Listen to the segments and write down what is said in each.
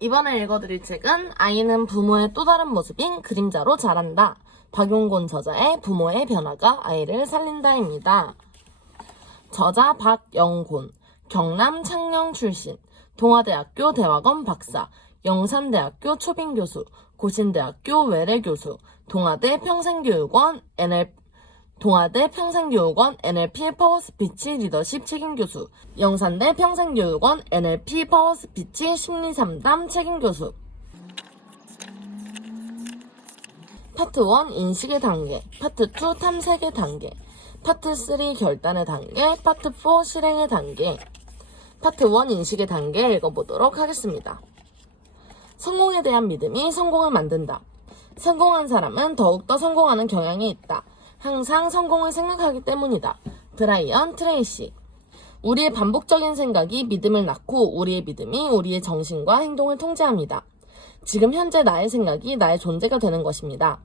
이번에 읽어드릴 책은 아이는 부모의 또 다른 모습인 그림자로 자란다. 박용곤 저자의 부모의 변화가 아이를 살린다입니다. 저자 박영곤, 경남 창녕 출신, 동아대학교 대학원 박사, 영산대학교 초빙교수, 고신대학교 외래교수, 동아대 평생교육원 NLP 파워스피치 리더십 책임교수, 영산대 평생교육원 NLP 파워스피치 심리상담 책임교수. 파트 1 인식의 단계, 파트 2 탐색의 단계, 파트 3 결단의 단계, 파트 4 실행의 단계. 파트 1 인식의 단계 읽어보도록 하겠습니다. 성공에 대한 믿음이 성공을 만든다. 성공한 사람은 더욱더 성공하는 경향이 있다. 항상 성공을 생각하기 때문이다. 브라이언 트레이시. 우리의 반복적인 생각이 믿음을 낳고 우리의 믿음이 우리의 정신과 행동을 통제합니다. 지금 현재 나의 생각이 나의 존재가 되는 것입니다.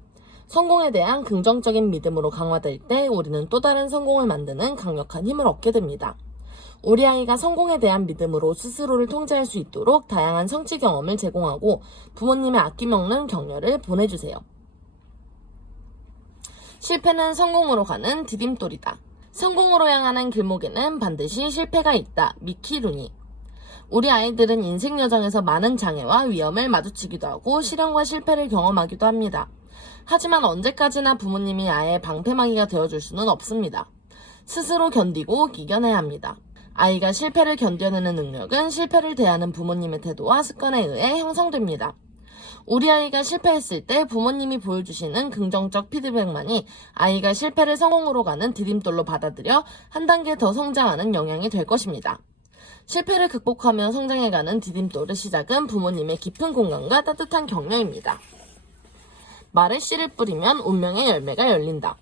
성공에 대한 긍정적인 믿음으로 강화될 때 우리는 또 다른 성공을 만드는 강력한 힘을 얻게 됩니다. 우리 아이가 성공에 대한 믿음으로 스스로를 통제할 수 있도록 다양한 성취 경험을 제공하고 부모님의 아낌없는 격려를 보내주세요. 실패는 성공으로 가는 디딤돌이다. 성공으로 향하는 길목에는 반드시 실패가 있다. 미키 루니. 우리 아이들은 인생 여정에서 많은 장애와 위험을 마주치기도 하고 시련과 실패를 경험하기도 합니다. 하지만 언제까지나 부모님이 아이의 방패막이가 되어줄 수는 없습니다. 스스로 견디고 이겨내야 합니다. 아이가 실패를 견뎌내는 능력은 실패를 대하는 부모님의 태도와 습관에 의해 형성됩니다. 우리 아이가 실패했을 때 부모님이 보여주시는 긍정적 피드백만이 아이가 실패를 성공으로 가는 디딤돌로 받아들여 한 단계 더 성장하는 영향이 될 것입니다. 실패를 극복하며 성장해가는 디딤돌의 시작은 부모님의 깊은 공감과 따뜻한 격려입니다. 말에 씨를 뿌리면 운명의 열매가 열린다.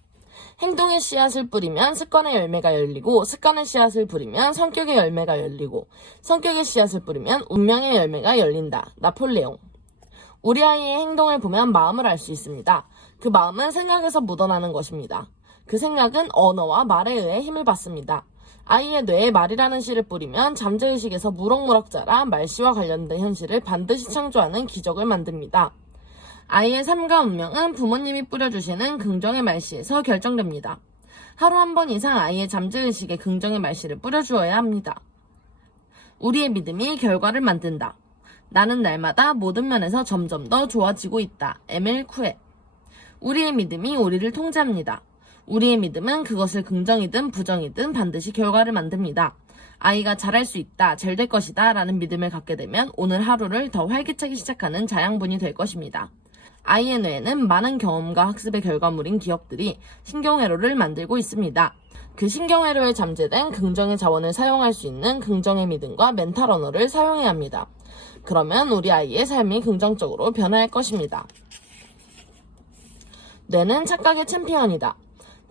행동의 씨앗을 뿌리면 습관의 열매가 열리고 습관의 씨앗을 뿌리면 성격의 열매가 열리고 성격의 씨앗을 뿌리면 운명의 열매가 열린다. 나폴레옹. 우리 아이의 행동을 보면 마음을 알 수 있습니다. 그 마음은 생각에서 묻어나는 것입니다. 그 생각은 언어와 말에 의해 힘을 받습니다. 아이의 뇌에 말이라는 씨를 뿌리면 잠재의식에서 무럭무럭 자라 말씨와 관련된 현실을 반드시 창조하는 기적을 만듭니다. 아이의 삶과 운명은 부모님이 뿌려주시는 긍정의 말씨에서 결정됩니다. 하루 한 번 이상 아이의 잠재의식에 긍정의 말씨를 뿌려주어야 합니다. 우리의 믿음이 결과를 만든다. 나는 날마다 모든 면에서 점점 더 좋아지고 있다. 에밀 쿠에. 우리의 믿음이 우리를 통제합니다. 우리의 믿음은 그것을 긍정이든 부정이든 반드시 결과를 만듭니다. 아이가 잘할 수 있다, 잘 될 것이다 라는 믿음을 갖게 되면 오늘 하루를 더 활기차게 시작하는 자양분이 될 것입니다. 아이의 뇌에는 많은 경험과 학습의 결과물인 기억들이 신경회로를 만들고 있습니다. 그 신경회로에 잠재된 긍정의 자원을 사용할 수 있는 긍정의 믿음과 멘탈 언어를 사용해야 합니다. 그러면 우리 아이의 삶이 긍정적으로 변화할 것입니다. 뇌는 착각의 챔피언이다.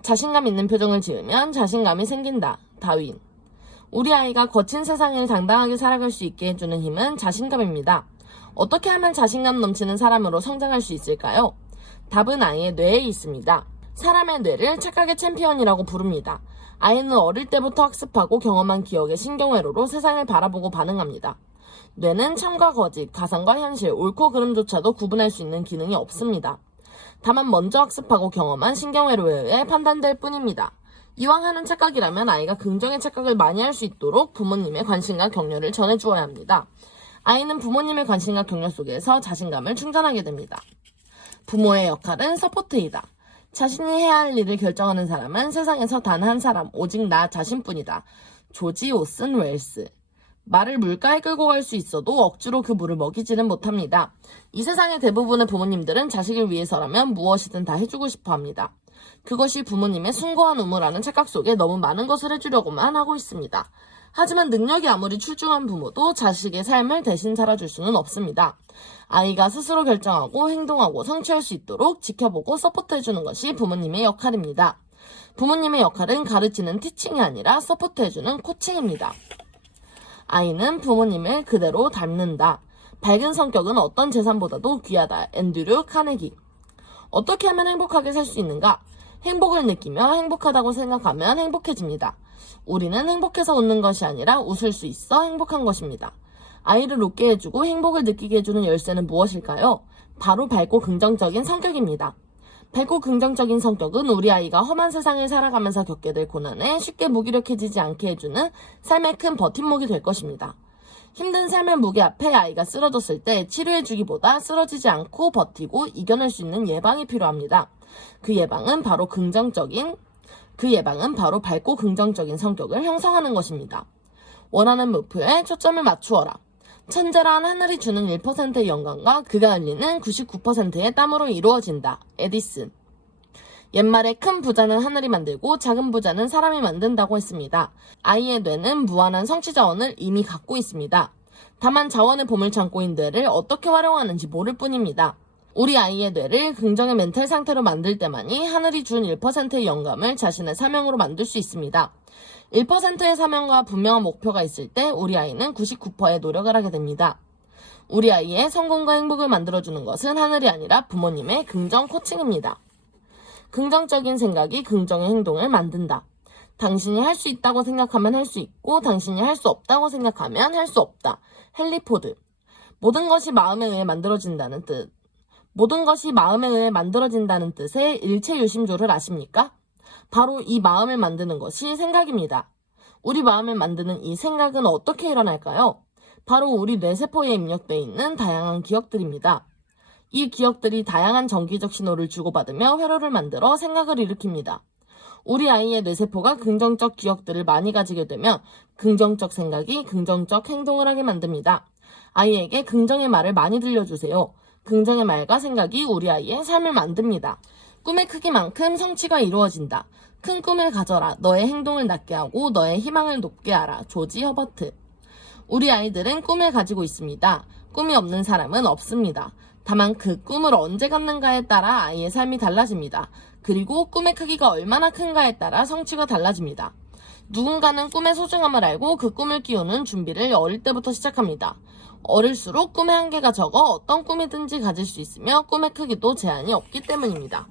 자신감 있는 표정을 지으면 자신감이 생긴다. 다윈. 우리 아이가 거친 세상을 당당하게 살아갈 수 있게 해주는 힘은 자신감입니다. 어떻게 하면 자신감 넘치는 사람으로 성장할 수 있을까요? 답은 아이의 뇌에 있습니다. 사람의 뇌를 착각의 챔피언이라고 부릅니다. 아이는 어릴 때부터 학습하고 경험한 기억의 신경회로로 세상을 바라보고 반응합니다. 뇌는 참과 거짓, 가상과 현실, 옳고 그름조차도 구분할 수 있는 기능이 없습니다. 다만 먼저 학습하고 경험한 신경회로에 의해 판단될 뿐입니다. 이왕 하는 착각이라면 아이가 긍정의 착각을 많이 할 수 있도록 부모님의 관심과 격려를 전해주어야 합니다. 아이는 부모님의 관심과 격려 속에서 자신감을 충전하게 됩니다. 부모의 역할은 서포트이다. 자신이 해야 할 일을 결정하는 사람은 세상에서 단 한 사람, 오직 나 자신뿐이다. 조지 오슨 웰스. 말을 물가에 끌고 갈 수 있어도 억지로 그 물을 먹이지는 못합니다. 이 세상의 대부분의 부모님들은 자식을 위해서라면 무엇이든 다 해주고 싶어 합니다. 그것이 부모님의 숭고한 의무라는 착각 속에 너무 많은 것을 해주려고만 하고 있습니다. 하지만 능력이 아무리 출중한 부모도 자식의 삶을 대신 살아줄 수는 없습니다. 아이가 스스로 결정하고 행동하고 성취할 수 있도록 지켜보고 서포트해주는 것이 부모님의 역할입니다. 부모님의 역할은 가르치는 티칭이 아니라 서포트해주는 코칭입니다. 아이는 부모님을 그대로 닮는다. 밝은 성격은 어떤 재산보다도 귀하다. 앤드류 카네기. 어떻게 하면 행복하게 살 수 있는가? 행복을 느끼며 행복하다고 생각하면 행복해집니다. 우리는 행복해서 웃는 것이 아니라 웃을 수 있어 행복한 것입니다. 아이를 웃게 해주고 행복을 느끼게 해주는 열쇠는 무엇일까요? 바로 밝고 긍정적인 성격입니다. 밝고 긍정적인 성격은 우리 아이가 험한 세상을 살아가면서 겪게 될 고난에 쉽게 무기력해지지 않게 해주는 삶의 큰 버팀목이 될 것입니다. 힘든 삶의 무게 앞에 아이가 쓰러졌을 때 치료해주기보다 쓰러지지 않고 버티고 이겨낼 수 있는 예방이 필요합니다. 그 예방은 바로 밝고 긍정적인 성격을 형성하는 것입니다. 원하는 목표에 초점을 맞추어라. 천재란 하늘이 주는 1%의 영광과 그가 흘리는 99%의 땀으로 이루어진다. 에디슨. 옛말에 큰 부자는 하늘이 만들고 작은 부자는 사람이 만든다고 했습니다. 아이의 뇌는 무한한 성취 자원을 이미 갖고 있습니다. 다만 자원의 봄을 참고 있는 뇌를 어떻게 활용하는지 모를 뿐입니다. 우리 아이의 뇌를 긍정의 멘탈 상태로 만들 때만이 하늘이 준 1%의 영감을 자신의 사명으로 만들 수 있습니다. 1%의 사명과 분명한 목표가 있을 때 우리 아이는 99%의 노력을 하게 됩니다. 우리 아이의 성공과 행복을 만들어주는 것은 하늘이 아니라 부모님의 긍정 코칭입니다. 긍정적인 생각이 긍정의 행동을 만든다. 당신이 할 수 있다고 생각하면 할 수 있고 당신이 할 수 없다고 생각하면 할 수 없다. 헨리 포드. 모든 것이 마음에 의해 만들어진다는 뜻의 일체유심조를 아십니까? 바로 이 마음을 만드는 것이 생각입니다. 우리 마음을 만드는 이 생각은 어떻게 일어날까요? 바로 우리 뇌세포에 입력되어 있는 다양한 기억들입니다. 이 기억들이 다양한 전기적 신호를 주고받으며 회로를 만들어 생각을 일으킵니다. 우리 아이의 뇌세포가 긍정적 기억들을 많이 가지게 되면 긍정적 생각이 긍정적 행동을 하게 만듭니다. 아이에게 긍정의 말을 많이 들려주세요. 긍정의 말과 생각이 우리 아이의 삶을 만듭니다. 꿈의 크기만큼 성취가 이루어진다. 큰 꿈을 가져라. 너의 행동을 낮게 하고 너의 희망을 높게 하라. 조지 허버트. 우리 아이들은 꿈을 가지고 있습니다. 꿈이 없는 사람은 없습니다. 다만 그 꿈을 언제 갖는가에 따라 아이의 삶이 달라집니다. 그리고 꿈의 크기가 얼마나 큰가에 따라 성취가 달라집니다. 누군가는 꿈의 소중함을 알고 그 꿈을 끼우는 준비를 어릴 때부터 시작합니다. 어릴수록 꿈의 한계가 적어 어떤 꿈이든지 가질 수 있으며 꿈의 크기도 제한이 없기 때문입니다.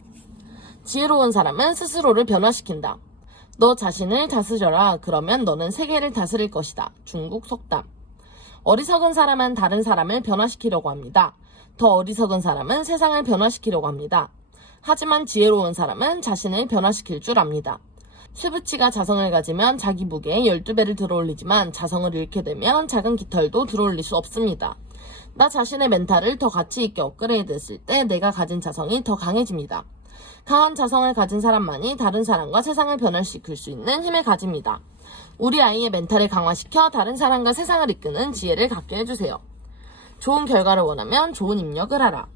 지혜로운 사람은 스스로를 변화시킨다. 너 자신을 다스려라. 그러면 너는 세계를 다스릴 것이다. 중국 속담. 어리석은 사람은 다른 사람을 변화시키려고 합니다. 더 어리석은 사람은 세상을 변화시키려고 합니다. 하지만 지혜로운 사람은 자신을 변화시킬 줄 압니다. 쇠붙이가 자성을 가지면 자기 무게의 12배를 들어올리지만 자성을 잃게 되면 작은 깃털도 들어올릴 수 없습니다. 나 자신의 멘탈을 더 가치 있게 업그레이드 했을 때 내가 가진 자성이 더 강해집니다. 강한 자성을 가진 사람만이 다른 사람과 세상을 변화시킬 수 있는 힘을 가집니다. 우리 아이의 멘탈을 강화시켜 다른 사람과 세상을 이끄는 지혜를 갖게 해주세요. 좋은 결과를 원하면 좋은 입력을 하라.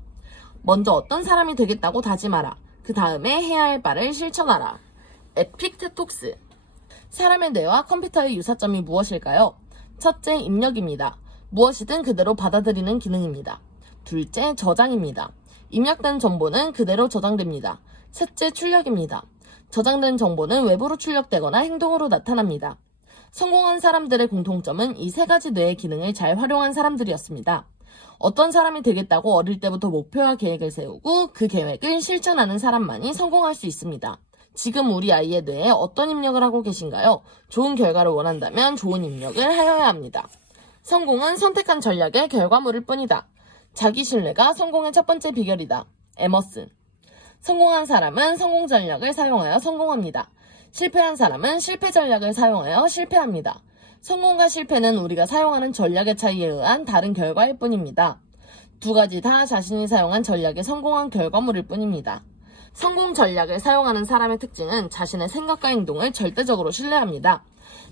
먼저 어떤 사람이 되겠다고 다짐하라. 그 다음에 해야 할 바를 실천하라. 에픽테톡스. 사람의 뇌와 컴퓨터의 유사점이 무엇일까요? 첫째, 입력입니다. 무엇이든 그대로 받아들이는 기능입니다. 둘째, 저장입니다. 입력된 정보는 그대로 저장됩니다. 셋째, 출력입니다. 저장된 정보는 외부로 출력되거나 행동으로 나타납니다. 성공한 사람들의 공통점은 이 세 가지 뇌의 기능을 잘 활용한 사람들이었습니다. 어떤 사람이 되겠다고 어릴 때부터 목표와 계획을 세우고 그 계획을 실천하는 사람만이 성공할 수 있습니다. 지금 우리 아이의 뇌에 어떤 입력을 하고 계신가요? 좋은 결과를 원한다면 좋은 입력을 하여야 합니다. 성공은 선택한 전략의 결과물일 뿐이다. 자기 신뢰가 성공의 첫 번째 비결이다. 에머슨. 성공한 사람은 성공 전략을 사용하여 성공합니다. 실패한 사람은 실패 전략을 사용하여 실패합니다. 성공과 실패는 우리가 사용하는 전략의 차이에 의한 다른 결과일 뿐입니다. 두 가지 다 자신이 사용한 전략의 성공한 결과물일 뿐입니다. 성공 전략을 사용하는 사람의 특징은 자신의 생각과 행동을 절대적으로 신뢰합니다.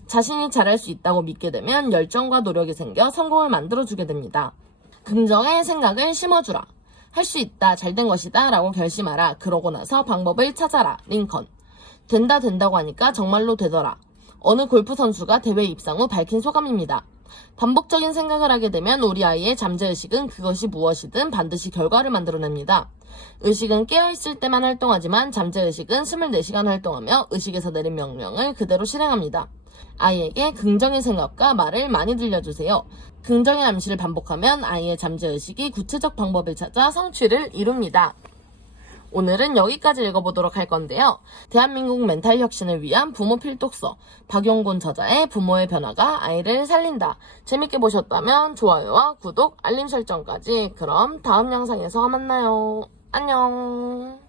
자신이 잘할 수 있다고 믿게 되면 열정과 노력이 생겨 성공을 만들어주게 됩니다. 긍정의 생각을 심어주라. 할 수 있다, 잘된 것이다 라고 결심하라. 그러고 나서 방법을 찾아라. 링컨. 된다고 하니까 정말로 되더라. 어느 골프 선수가 대회 입상 후 밝힌 소감입니다. 반복적인 생각을 하게 되면 우리 아이의 잠재의식은 그것이 무엇이든 반드시 결과를 만들어냅니다. 의식은 깨어있을 때만 활동하지만 잠재의식은 24시간 활동하며 의식에서 내린 명령을 그대로 실행합니다. 아이에게 긍정의 생각과 말을 많이 들려주세요. 긍정의 암시를 반복하면 아이의 잠재의식이 구체적 방법을 찾아 성취를 이룹니다. 오늘은 여기까지 읽어보도록 할 건데요. 대한민국 멘탈 혁신을 위한 부모 필독서 박용곤 저자의 부모의 변화가 아이를 살린다. 재밌게 보셨다면 좋아요와 구독, 알림 설정까지. 그럼 다음 영상에서 만나요. 안녕.